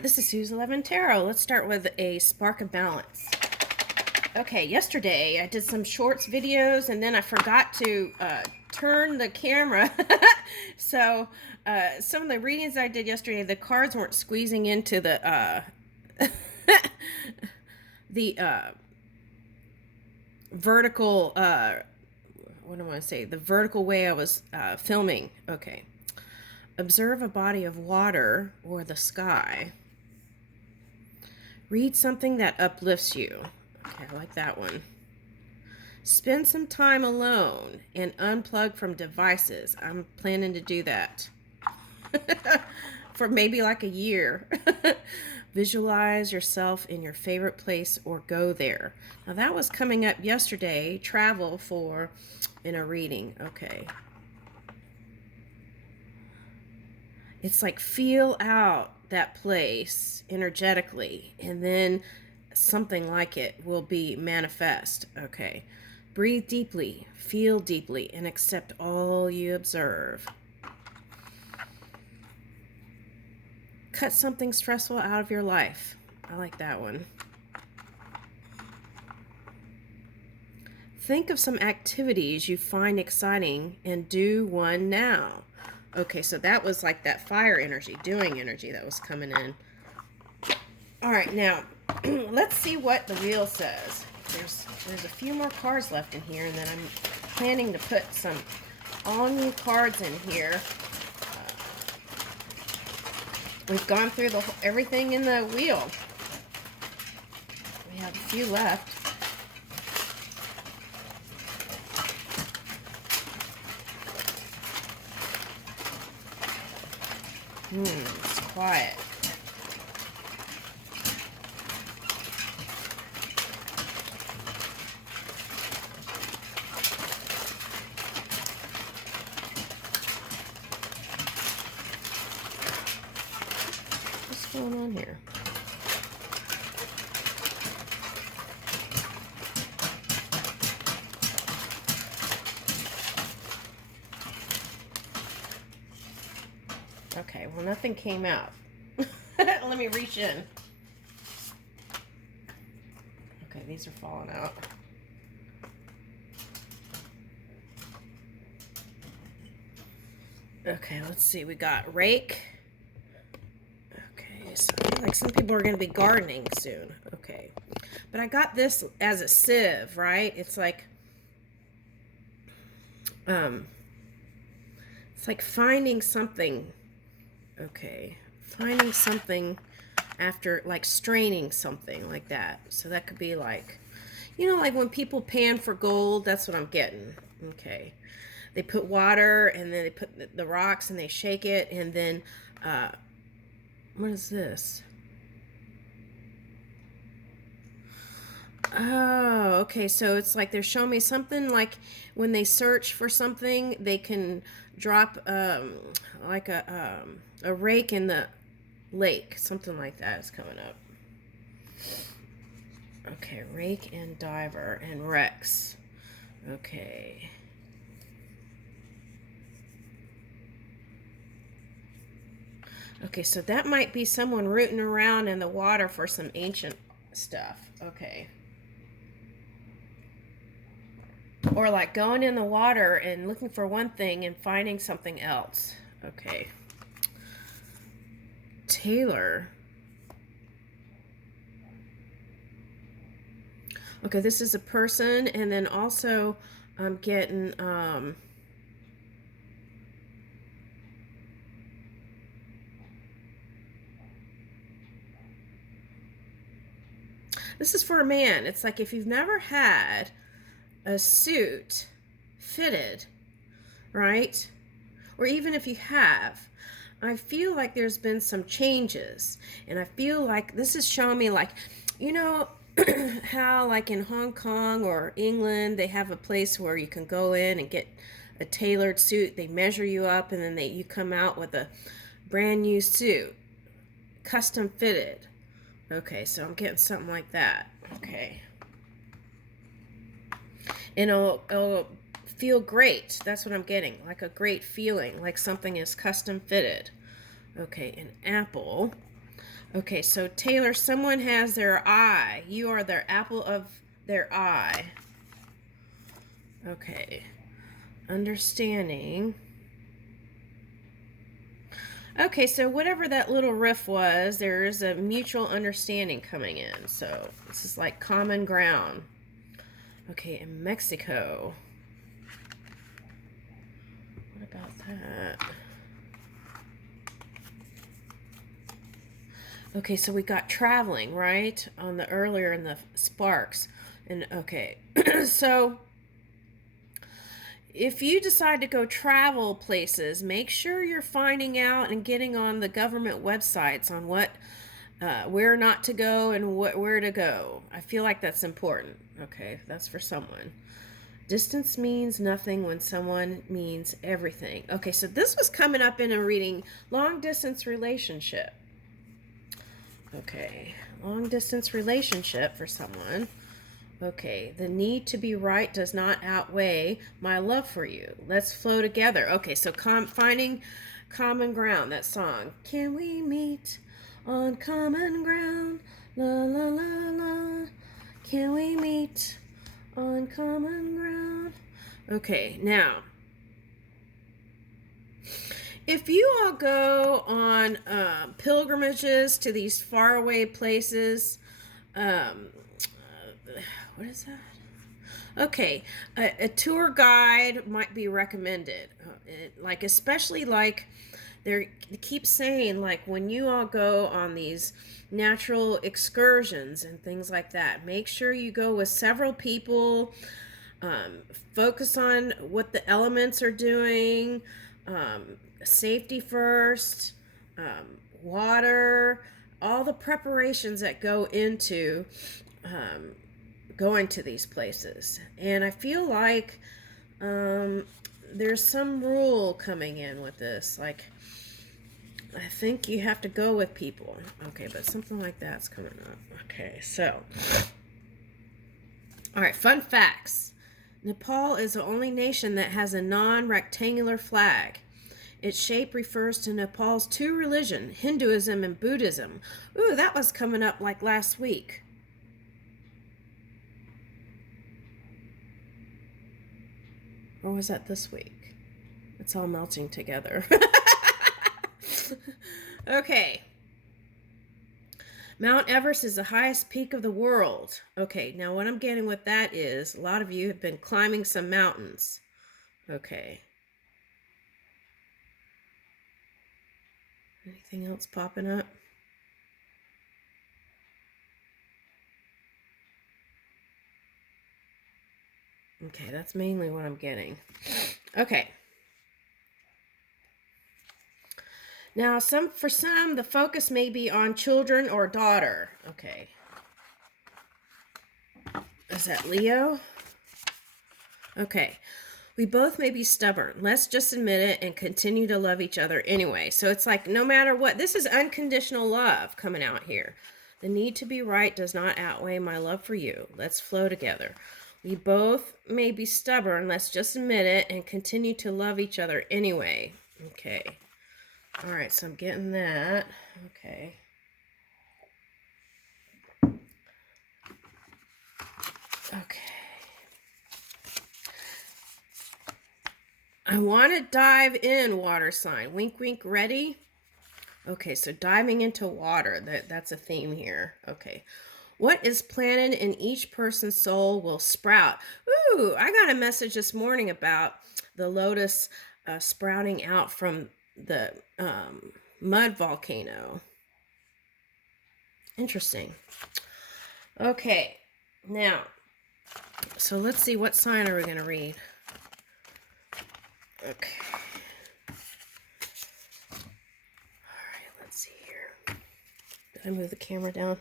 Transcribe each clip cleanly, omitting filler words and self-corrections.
This is Suze 11 Tarot. Let's start with a spark of balance. Okay, yesterday I did some shorts videos and then I forgot to turn the camera. So some of the readings I did yesterday, the cards weren't squeezing into the the vertical what do I want to say? The vertical way I was filming. Okay. Observe a body of water or the sky. Read something that uplifts you. Okay, I like that one. Spend some time alone and unplug from devices. I'm planning to do that for maybe like a year. Visualize yourself in your favorite place or go there. Now that was coming up yesterday. Travel for in a reading. Okay. It's like feel out that place energetically, and then something like it will be manifest. Okay. Breathe deeply, feel deeply, and accept all you observe. Cut something stressful out of your life. I like that one. Think of some activities you find exciting and do one now. Okay, so that was like that fire energy, doing energy that was coming in. All right, now let's see what the wheel says. There's a few more cards left in here, and then I'm planning to put some all new cards in here. We've gone through everything in the wheel. We have a few left. It's quiet. What's going on here? Okay, well, nothing came out. Let me reach in. Okay, these are falling out. Okay, let's see. We got rake. Okay, so I feel like some people are going to be gardening soon. Okay, but I got this as a sieve, right? It's like finding something. Okay, finding something after like straining something like that. So that could be like, like when people pan for gold, that's what I'm getting. Okay. They put water and then they put the rocks and they shake it, and then what is this? Oh, okay. So it's like they're showing me something like when they search for something, they can drop like a rake in the lake. Something like that is coming up. Okay, rake and diver and Rex. Okay. Okay, so that might be someone rooting around in the water for some ancient stuff. Okay. Or like going in the water and looking for one thing and finding something else. Okay. Taylor. Okay, this is a person, and then also I'm getting this is for a man. It's like if you've never had a suit fitted, right? Or even if you have, I feel like there's been some changes. And I feel like this is showing me like, how like in Hong Kong or England, they have a place where you can go in and get a tailored suit. They measure you up, and then you come out with a brand new suit, custom fitted. Okay, so I'm getting something like that. Okay. And it'll feel great. That's what I'm getting. Like a great feeling, like something is custom fitted. Okay, an apple. Okay, so Taylor, someone has their eye. You are their apple of their eye. Okay. Understanding. Okay, so whatever that little riff was, there's a mutual understanding coming in. So this is like common ground. Okay, in Mexico. What about that? Okay, so we got traveling, right? On the earlier in the sparks. And okay, so if you decide to go travel places, make sure you're finding out and getting on the government websites on what, where not to go and where to go. I feel like that's important. Okay, that's for someone. Distance means nothing when someone means everything. Okay, so this was coming up in a reading, long distance relationship. Okay, long distance relationship for someone. Okay, the need to be right does not outweigh my love for you. Let's flow together. Okay, so finding common ground, that song. Can we meet on common ground? La la la la. Can we meet on common ground? Okay, now, if you all go on pilgrimages to these faraway places, what is that? Okay, a tour guide might be recommended. Like, especially like they keep saying, like, when you all go on these natural excursions and things like that, make sure you go with several people. Focus on what the elements are doing. Safety first. Water. All the preparations that go into going to these places. And I feel like there's some rule coming in with this. Like, I think you have to go with people. Okay, but something like that's coming up. Okay, so. All right, fun facts. Nepal is the only nation that has a non-rectangular flag. Its shape refers to Nepal's two religions, Hinduism and Buddhism. Ooh, that was coming up like last week. Or was that this week? It's all melting together. Okay. Mount Everest is the highest peak of the world. Okay, now what I'm getting with that is a lot of you have been climbing some mountains. Okay. Anything else popping up? Okay, that's mainly what I'm getting. Okay. Now, for some, the focus may be on children or daughter. Okay. Is that Leo? Okay. We both may be stubborn. Let's just admit it and continue to love each other anyway. So it's like, no matter what, this is unconditional love coming out here. The need to be right does not outweigh my love for you. Let's flow together. We both may be stubborn. Let's just admit it and continue to love each other anyway. Okay. All right, so I'm getting that. Okay. Okay. I want to dive in, water sign. Wink, wink, ready? Okay, so diving into water. That's a theme here. Okay. What is planted in each person's soul will sprout. Ooh, I got a message this morning about the lotus sprouting out from the mud volcano. Interesting. Okay, now, so let's see, what sign are we going to read? Okay. All right, let's see here. Did I move the camera down?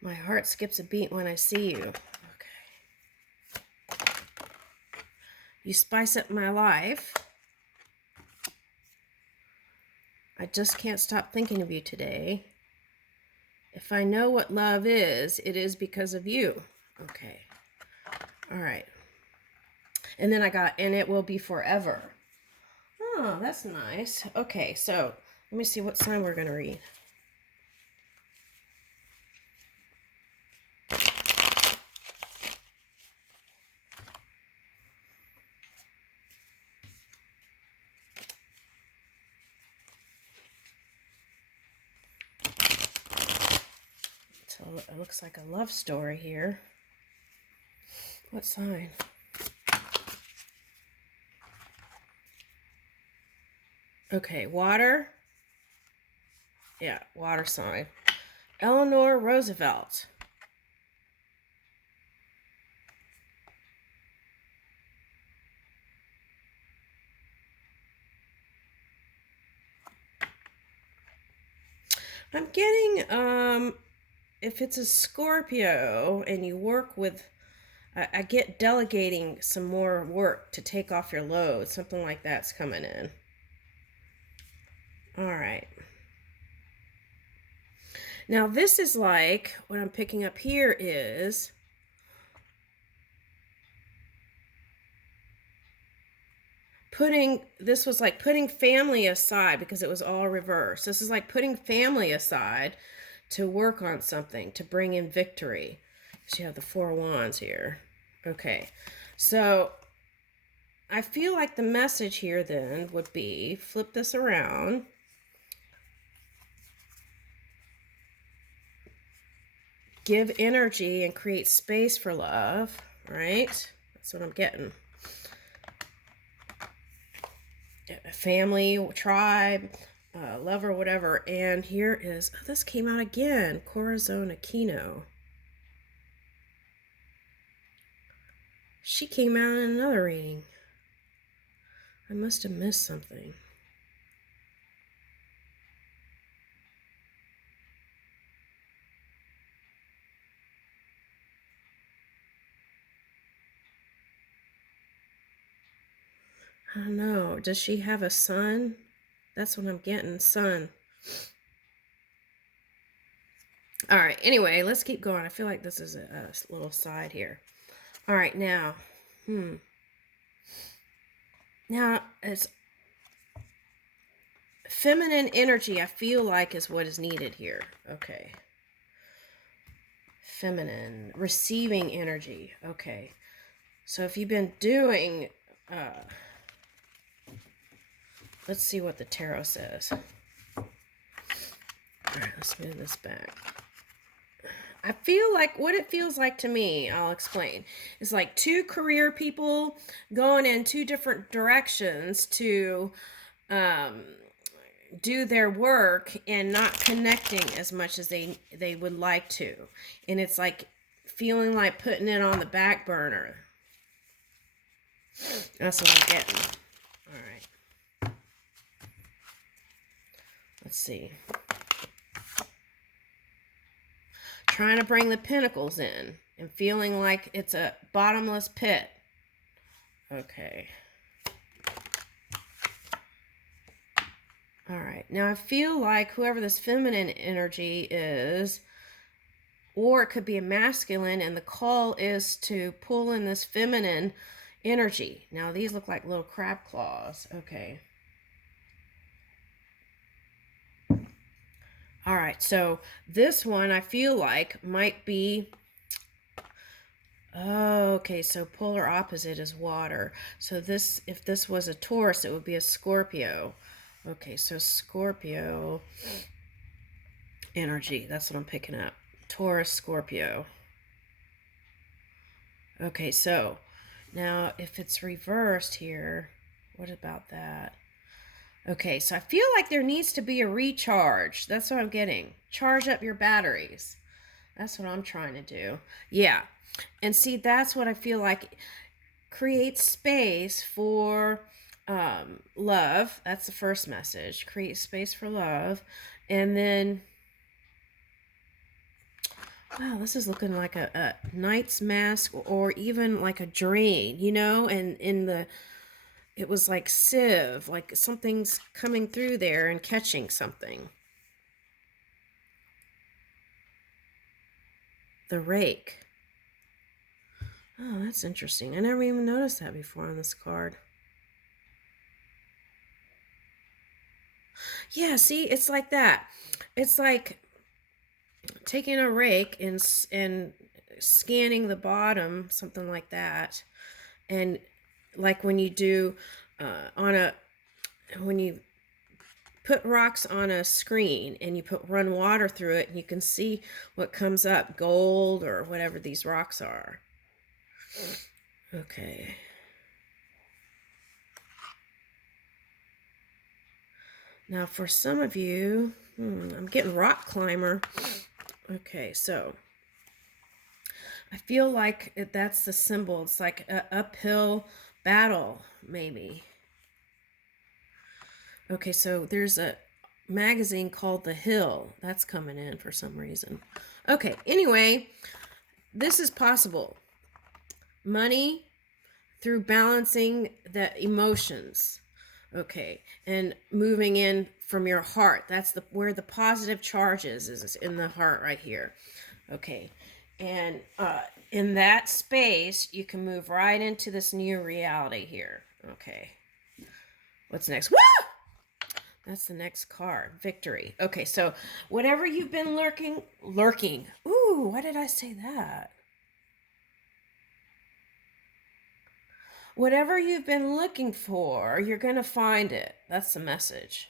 My heart skips a beat when I see you. Okay. You spice up my life. I just can't stop thinking of you today. If I know what love is, it is because of you. Okay. All right. And then I got, and it will be forever. Oh, that's nice. Okay, so let me see what sign we're going to read. So it looks like a love story here. What sign? Okay, water. Yeah, water sign. Eleanor Roosevelt. I'm getting, if it's a Scorpio and you work with, I get delegating some more work to take off your load. Something like that's coming in. All right. Now this is like, what I'm picking up here is this was like putting family aside because it was all reversed. This is like putting family aside to work on something, to bring in victory. So you have the Four of Wands here. Okay, so I feel like the message here then would be, flip this around. Give energy and create space for love, right? That's what I'm getting. Family, tribe, lover, whatever. And here is, oh, this came out again, Corazon Aquino. She came out in another reading. I must have missed something. I don't know. Does she have a son? That's what I'm getting, son. All right, anyway, let's keep going. I feel like this is a little side here. All right, now, Now, it's feminine energy, I feel like, is what is needed here. Okay. Feminine, receiving energy. Okay. So if you've been doing, let's see what the tarot says. All right, let's move this back. I feel like what it feels like to me, I'll explain. It's like two career people going in two different directions to do their work and not connecting as much as they would like to. And it's like feeling like putting it on the back burner. That's what I'm getting. All right. Let's see. Trying to bring the pentacles in and feeling like it's a bottomless pit. Okay. All right. Now I feel like whoever this feminine energy is, or it could be a masculine, and the call is to pull in this feminine energy. Now these look like little crab claws. Okay. All right, so this one I feel like might be, okay, so polar opposite is water. So this, if this was a Taurus, it would be a Scorpio. Okay, so Scorpio energy, that's what I'm picking up. Taurus, Scorpio. Okay, so now if it's reversed here, what about that? Okay, so I feel like there needs to be a recharge. That's what I'm getting. Charge up your batteries. That's what I'm trying to do. Yeah. And see, that's what I feel like. Create space for love. That's the first message. Create space for love. And then, wow, this is looking like a knight's mask, or even like a drain, you know, and in the, it was like sieve, like something's coming through there and catching something. The rake. Oh, that's interesting. I never even noticed that before on this card. Yeah, see, it's like that. It's like taking a rake and scanning the bottom, something like that. And like when you do when you put rocks on a screen and you run water through it, and you can see what comes up, gold or whatever these rocks are. Okay. Now for some of you, I'm getting rock climber. Okay, so I feel like that's the symbol. It's like an uphill battle, maybe. Okay, so there's a magazine called The Hill. That's coming in for some reason. Okay, anyway, this is possible. Money through balancing the emotions. Okay, and moving in from your heart. That's where the positive charge is in the heart right here. Okay, and in that space, you can move right into this new reality here. Okay, what's next? Woo! That's the next card. Victory. Okay, so whatever you've been lurking. Ooh, why did I say that? Whatever you've been looking for, you're going to find it. That's the message.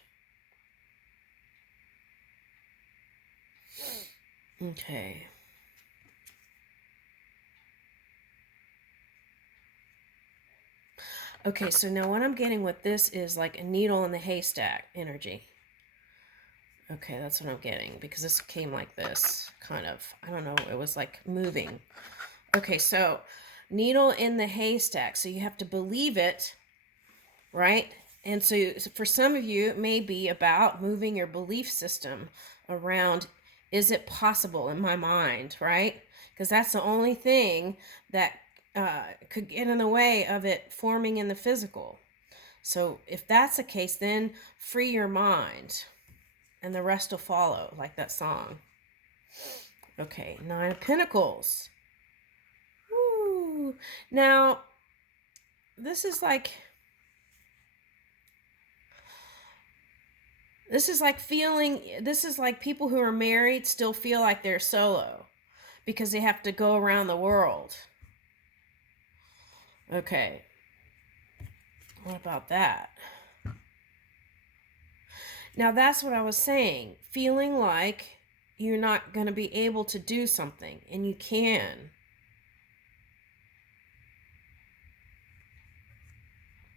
Okay. Okay, so now what I'm getting with this is like a needle in the haystack energy. Okay, that's what I'm getting, because this came like this, kind of. I don't know, it was like moving. Okay, so needle in the haystack. So you have to believe it, right? And so for some of you, it may be about moving your belief system around, is it possible in my mind, right? Because that's the only thing that could get in the way of it forming in the physical. So if that's the case, then free your mind and the rest will follow, like that song. Okay, 9 of Pentacles. Woo. Now, this is like people who are married still feel like they're solo because they have to go around the world. Okay. What about that? Now that's what I was saying. Feeling like you're not going to be able to do something, and you can.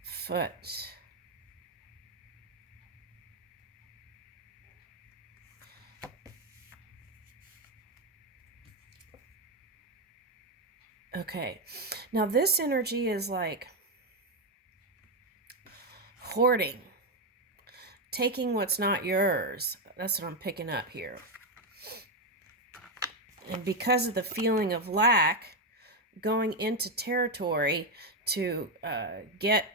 Foot. Okay. Now this energy is like hoarding. Taking what's not yours. That's what I'm picking up here. And because of the feeling of lack, going into territory to get.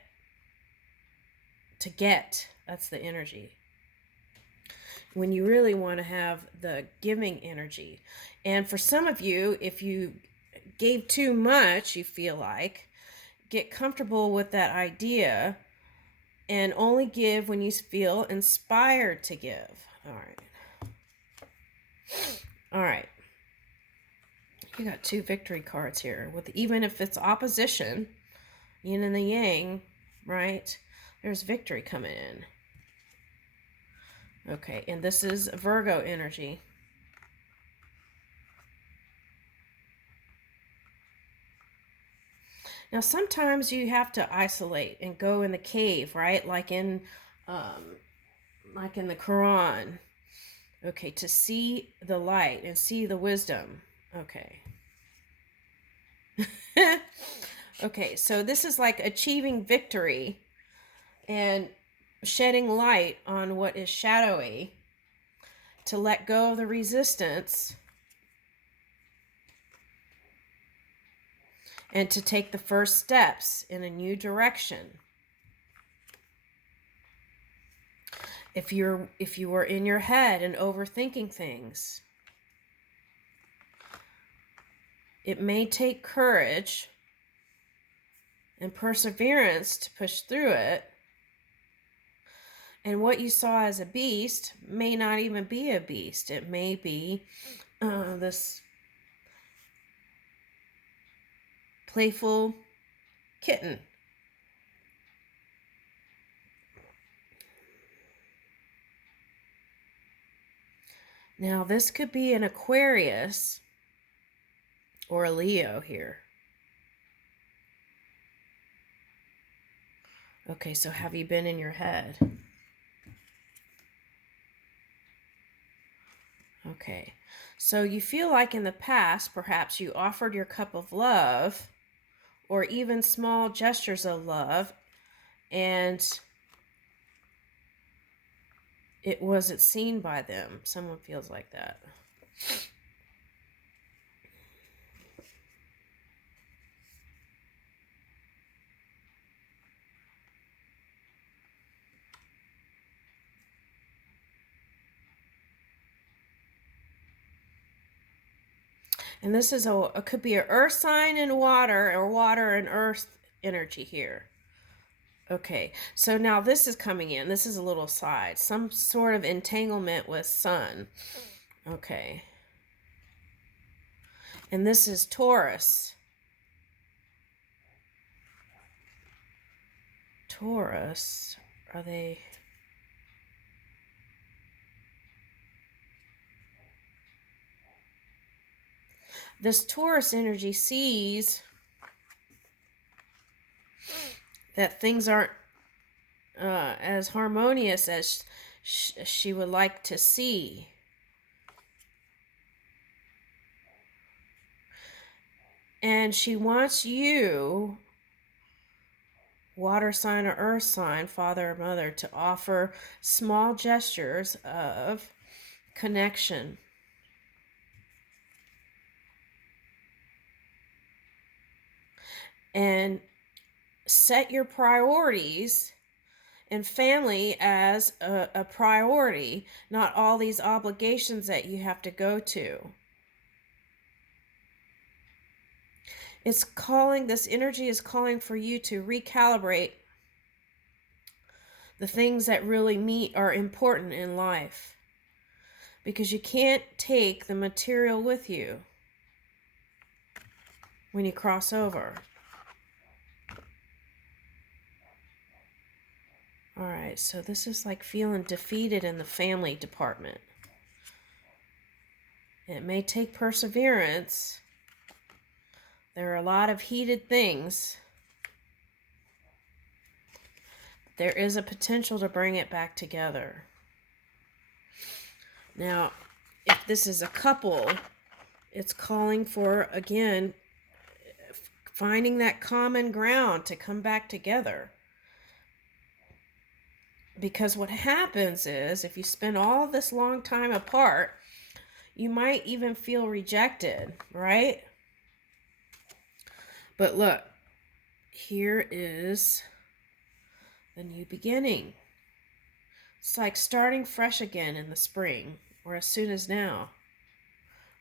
That's the energy. When you really want to have the giving energy. And for some of you, if you gave too much, you feel like, get comfortable with that idea and only give when you feel inspired to give. All right. You got 2 victory cards here. With even if it's opposition, yin and the yang, right? There's victory coming in. Okay, and this is Virgo energy. Now, sometimes you have to isolate and go in the cave, right? Like in the Quran. Okay, to see the light and see the wisdom. Okay. Okay, so this is like achieving victory and shedding light on what is shadowy, to let go of the resistance and to take the first steps in a new direction. If you are in your head and overthinking things, it may take courage and perseverance to push through it And what you saw as a beast may not even be a beast. It may be this playful kitten. Now, this could be an Aquarius or a Leo here. Okay, so have you been in your head? Okay, so you feel like in the past, perhaps you offered your cup of love or even small gestures of love, and it wasn't seen by them. Someone feels like that. And this is it could be an earth sign and water, or water and earth energy here. Okay, so now this is coming in. This is a little side. Some sort of entanglement with sun. Okay. And this is Taurus. Taurus, are they... This Taurus energy sees that things aren't as harmonious as she would like to see. And she wants you, water sign or earth sign, father or mother, to offer small gestures of connection. And set your priorities and family as a priority, not all these obligations that you have to go to. It's calling, this energy is calling for you to recalibrate the things that really are important in life. Because you can't take the material with you when you cross over. All right, so this is like feeling defeated in the family department. It may take perseverance. There are a lot of heated things. There is a potential to bring it back together. Now, if this is a couple, it's calling for, again, finding that common ground to come back together. Because what happens is, if you spend all this long time apart, you might even feel rejected, right? But look, here is the new beginning. It's like starting fresh again in the spring, or as soon as now.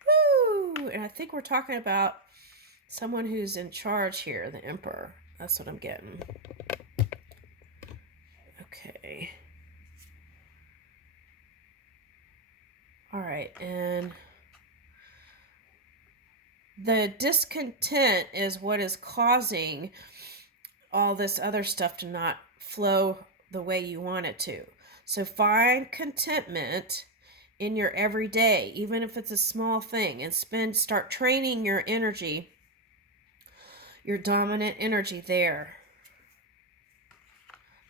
Woo! And I think we're talking about someone who's in charge here, the Emperor. That's what I'm getting. Okay. All right, and the discontent is what is causing all this other stuff to not flow the way you want it to. So find contentment in your everyday, even if it's a small thing, and start training your energy, your dominant energy there.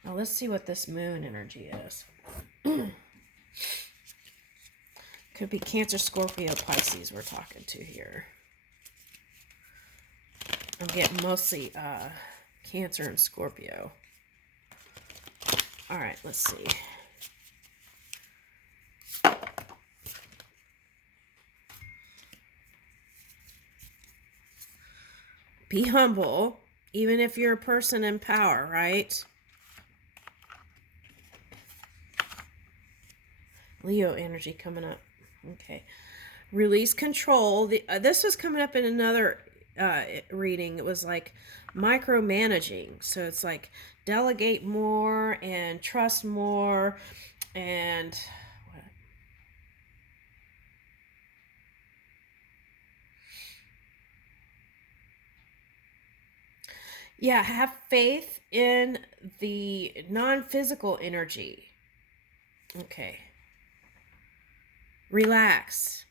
Now let's see what this moon energy is. Could be Cancer, Scorpio, Pisces we're talking to here. I'm getting mostly Cancer and Scorpio. All right, let's see. Be humble, even if you're a person in power, right? Leo energy coming up. Okay. Release control. This was coming up in another reading. It was like micromanaging. So it's like delegate more and trust more and yeah, have faith in the non-physical energy. Okay. Relax.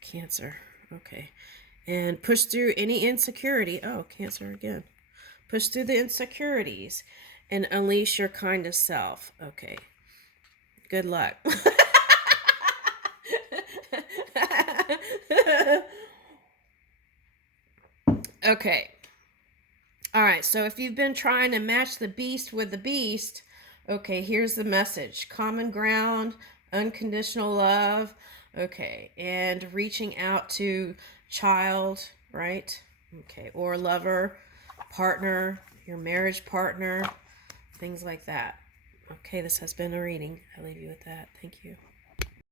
Cancer. Okay. And push through any insecurity. Oh, Cancer again. Push through the insecurities and unleash your kindest self. Okay. Good luck. Okay. All right. So if you've been trying to match the beast with the beast, okay, here's the message: common ground, unconditional love. Okay. And reaching out to child, right? Okay. Or lover, partner, your marriage partner, things like that. Okay. This has been a reading. I leave you with that. Thank you.